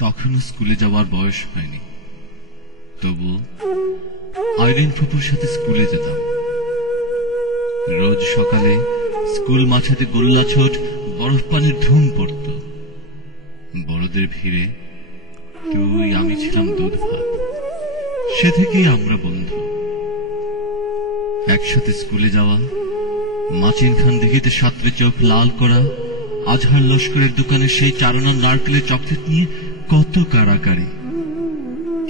তখনও স্কুলে যাওয়ার বয়স হয়নি। তবু আইরিন ফুপুর সাথে স্কুলে যেতাম। রোজ সকালে স্কুল মাঠাতে গোল্লা ছোট বরফ পানির ধুম পড়ত। বড়দের ভিড়ে তুই, আমি ছিলাম দুধ ভাত সে থেকেই আমরা বন্ধু। একসাথে স্কুলে যাওয়া মাচিন খান দেখিতে সাত্রে চোখ লাল করা, আজহার লস্করের দোকানে সেই চারণা নারকেলের চকলেট নিয়ে কত কারাকারি।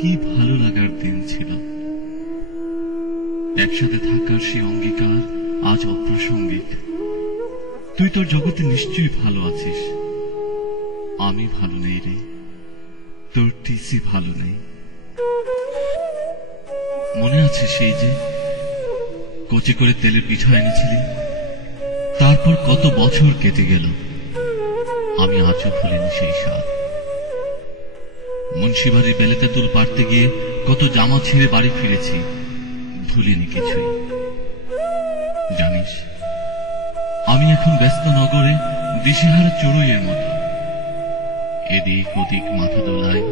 কি ভালো লাগার দিন ছিল। একসাথে থাকার সেই অঙ্গীকার আজ অপ্রাসঙ্গিক। তুই তোর জগতে নিশ্চয়ই ভালো আছিস। আমি ভালো নেই রে। তোর টিসি ভালো নেই। মনে আছে সেই যে, কচি করে তেলের পিঠা এনেছিলি? তারপর কত বছর কেটে গেল। আমি আজও ভুলিনি সেই স্বাদ। মুন্সিবাড়ি বেলেতে দুল পারতে গিয়ে কত জামা ছিঁড়ে বাড়ি ফিরেছি, ভুলিনি কিছুই। জানিস, আমি এখন ব্যস্ত নগরে দিশেহারা চড়ুইয়ের মতো। এদিক ওদিক মাথা দোলায়